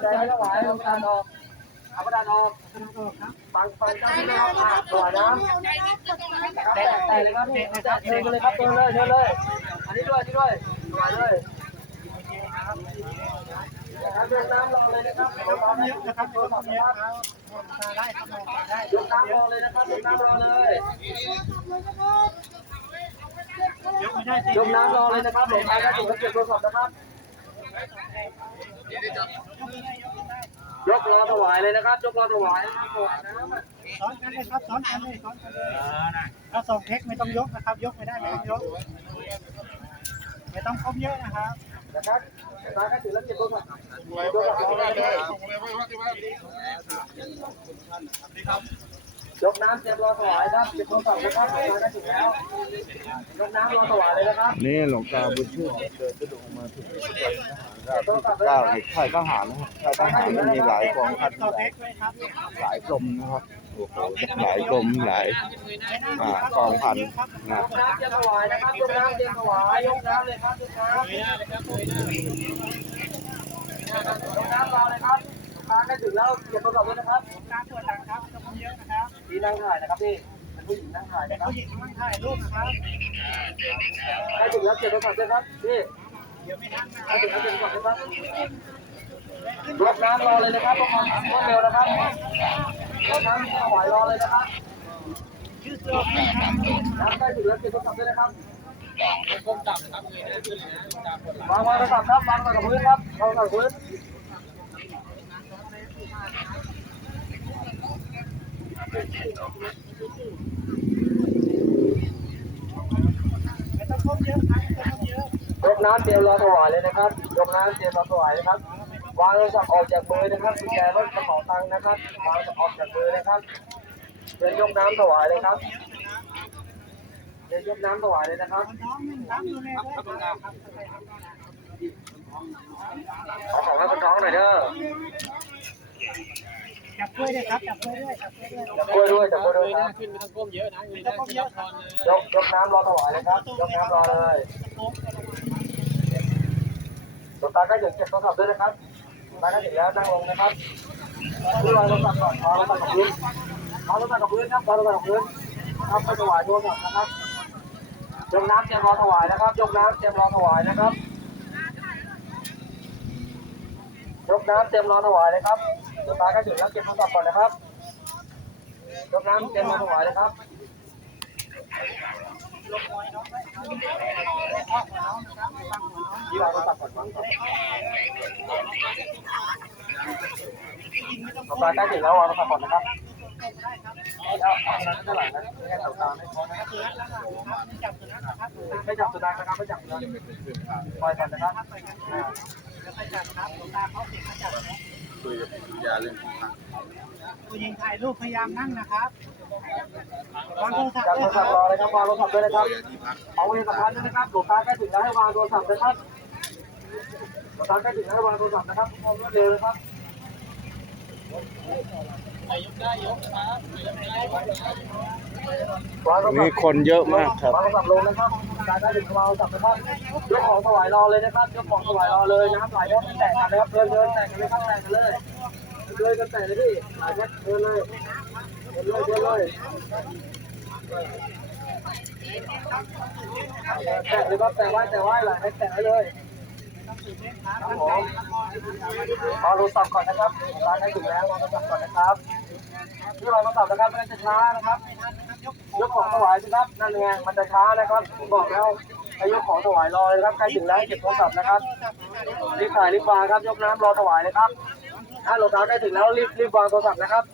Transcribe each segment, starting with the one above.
ใจไม่ถวายเอากระดานออกเอากระดานออกฟังฟังเจ้าที่ไม่เอาอะถวน้ำแต่แต่เลยครับพี่จะเชิญกันเลยครับเชิญเลยเชิญเลย อันนี้ด้วยอันนี้ด้วยถวเลยนะครับเชิญน้ำรอเลยนะครับขอความเยอะนะครับโทรศัพท์นะครับยกน้ำรอเลยนะครับยกน้ำรอเลยยกน้ำรอเลยนะครับหลวงตาก็ถึงเก็บโทรศัพท์นะครับ ยกรอถวายเลยนะครับ ยกรอถวายนะครับถวายน้ำอะซ้อนกันเลยครับซ้อนกันเลยซ้อนกันเลยถ้าส่งเทคไม่ต้องยกนะครับ ยกไม่ได้ไม่ต้องยก ไม่ต้องครบเยอะนะครับนะครับตาก็ถึงแล้วเก็บโทรศัพท์ยกรอถวายเลยย ยกน้ำเตรียมรอถวายครับเก็บโทรศัพท์นะครับตาก็ถึงแล้วยกน้ำรอถวายเลยนะครับนี่หลวงตาบุญชื่นเดินกระโดดมาถึงเก้าในค่ายทหารนะครับค่ายทหารมันมีหลายกองพันหเทลายคเลยครับหลายกรมนะครับโอ้โหหลายกรมหลายอ่ากองพันนะยกน้ำเตรียมถวายนะครับยกน้ำเตรียมถวายยกน้ำเลยครับยกน้ำยกน้ำรอเลยครับ ตาก็ถึงแล้วเก็บโทรศัพท์ด้วยนะครับการตรวจหลังครับไม่ต้องครบเยอะนะครับพี่นั่งถ่ายนะครับพี่เป็นผู้หญิงนั่งถ่ายเป็นนะครับผู้หญิงนั่งถ่ายรูปนะครับใครถึงแล้วเก็บโทรศัพท์ด้วยครับพี่เดี๋ยวไม่ทันนะใครถึงแล้วเก็บโทรศัพท์ด้วยครับรดน้ำรอเลยนะครับประมาณรวดเร็วนะครับรดน้ำถวายรอเลยนะครับชื่อเสือพี่ครับน้ำใกล้ถึงแล้วเก็บโทรศัพท์ด้วยนะครับวางวางโทรศัพท์ครับวางโทรศัพท์กับพื้นครับวางโทรศัพท์กับพื้น ไม่ต้องครบเยกน้ำเตรียมรอถวายเลยนะครับยกน้ำเตรียมรอถวายนะครับ วางโทรศัพท์ออกจากมือนะครับกุญแจรถกระเป๋าตังค์นะครับ วางออกจากมือนะครับเดินยกน้ำถวายเลยครับเดินยกน้ำถวายเลยนะครับท้องหนึ่งแลด้วยครับเอาของให้คนท้องหน่อยเด้อ จับกล้วยด้วยครับจับกล้วยด้วยจับกล้วยด้วยจับกล้วยด้วยจับกล้วยด้วยครับไม่ต้องครบเยอะครับยกยกน้ำรอถวายเลยครับยกน้ำรอเลยหลวงตาก็ถึงเก็บโทรศัพท์ด้วยนะครับหลวงตาก็ถึงแล้วนั่งลงนะครับที่วางโทรศัพท์ก่อนวางโทรศัพท์กับพื้นวางโทรศัพท์กับพื้นครับวางโทรศัพท์กับพื้นครับไปถวายโทรศัพท์นะครับยกน้ำเตรียมรอถวายนะครับยกน้ำเตรียมรอถวายนะครับ ยกน้ำเตรียมรอถวายเลยครับหลวงตาก็ถึงแล้วเก็บโทรศัพท์ก่อนนะครับยกน้ำเตรียมรอถวายเลยครับที่วางโทรศัพท์ก่อนวางก่อนต่อไปใกล้ถึงแล้ววางโทรศัพท์ก่อนนะครับแล้วเอานั้นข้างหลังนะไม่ให้สายตาไม่พอนะครับไม่จับสุนัขนะครับไม่จับสุนัขปล่อยก่อนนะครับ รับอ่าผู้หญิงถ่ายรูปพยายามนั่งนะครับวางโทรศัพท์จับด้โทวยรคศัรับท์รอเลยครับวางโทรศัพท์ด้วยนะครับเอาเวลาสำคัญด้วยนะครับหลวงตาใกล้ถึงแล้วให้วางโทรศัพท์นะครับหลวงตาใกล้ถึงแล้วให้วางโทรศัพท์นะครับมองรวดเร็วนะครับ วางโทรศัพท์ มีคนเยอะมากครับวางโทรศัพท์ลงนะครับการได้ถึงวางโทรศัพท์นะครับยกของถวายรอเลยนะครับยกของถวายรอเลยน้ำไหลแล้วแตกกันนะครับเดินเดินแตกกันเลยครับแตกกันเลยเดินกันแตกเลยพี่หลแค่เดินเลยเดินเลยเดินเลยแตกเลยครับแตกไว้แตกไว้หลให้แตกเลย รับผมวางโทรศัพท์ก่อนนะครับร้านให้ถึงแล้ววางโทรศัพท์ก่อนนะครับที่วางโทรศัพท์นะครับไม่จะช้านะครับยกของถวายสิครับนั่นไงมันจะช้านะครับผมบอกแล้วให้ยกของถวายรอเลยครับใกล้ถึงแล้วเก็บโทรศัพท์นะครับรีบถ่ายรีบวางครับยกน้ำรอถวายเลยครับถ้ารองเท้าใกล้ถึงแล้วรีบรีบวางโทรศัพท์นะครับ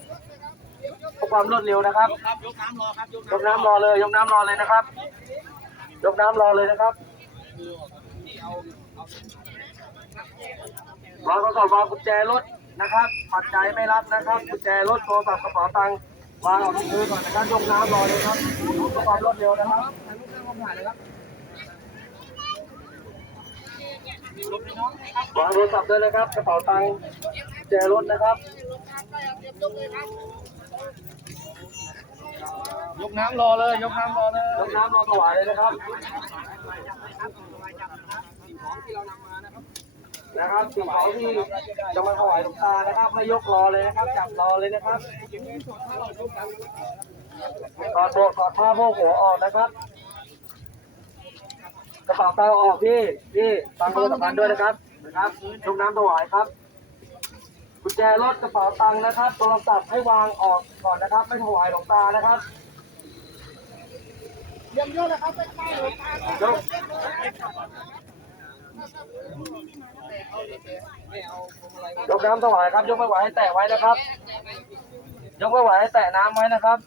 เพื่อความรวดเร็วนะครับยกน้ำรอครับยกยกน้ำรอเลยยกน้ำรอเลยนะครับ ยกน้ำรอเลยนะครับ วางโทรศัพท์วางกุญแจรถนะครับปัจจัยไม่รับนะครับกุญแจรถโทรศัพท์กระเป๋าตังค์วางออกจากมือก่อนนะครับยกน้ำรอเลยครับเพื่อความรวดเร็วนะครับวางโทรศัพท์ด้วยนะครับกระเป๋าตังค์กุญแจรถนะครับยกน้ำรอเลย ยกน้ำรอเลยยกน้ำรอถวายเลยนะครับยนะครับ สิ่งของที่จะมาถวายหลวงตานะครับไม่ยกรอเลยนะครับ จับรอเลยนะครับถอดโบกถอดผ้าโพกหัวออกนะครับกระเป๋าตังค์เอาออกพี่พี่ตังค์มือสำคัญด้วยนะครับนะครับยกน้ำถวายครับกุญแจรถกระเป๋าตังค์นะครับโทรศัพท์ให้วางออกก่อนนะครับ ไม่ถวายหลวงตานะครับยกยกนะครับยก ยกน้ำถวายครับ ยกไม่ไหวให้แตะไว้นะครับ ยกไม่ไหวให้แตะน้ำไว้นะครับ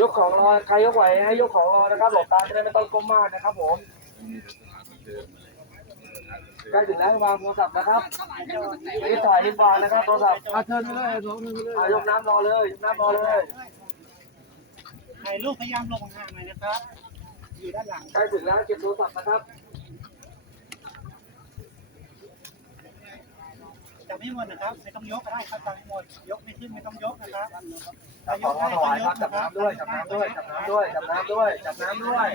ยกของรอใครยกไหวให้ยกของรอนะครับ หลบตาจะได้ไม่ต้องก้มมากนะครับผมใกล้ถึงแล้ววางโทรศัพท์นะครับนี่ถ่ายรีบวางนะครับโทรศัพท์อาเชิญไปเลยอะยกน้ำรอเลยยกน้ำรอเลยถ่ายรูปพยายามลงห่างหน่อยนะครับ อยู่ด้านหลังใกล้ถึงแล้วเก็บโทรศัพท์นะครับจับไม่หมดนะครับไม่ต้องยกก็ได้ครับจับไม่หมดยกไม่ขึ้นไม่ต้องยกนะครับจับของรอถวายครับจับน้ำด้วยจับน้ำด้วยจับน้ำด้วยจับน้ำด้วยจับน้ำด้วย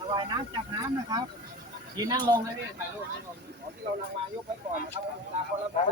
ถวายน้ำจับน้ำนะครับที่นั่งลงนะพี่ถ่ายรูปนั่งลงที่เรานำมายกไว้ก่อนนะครับ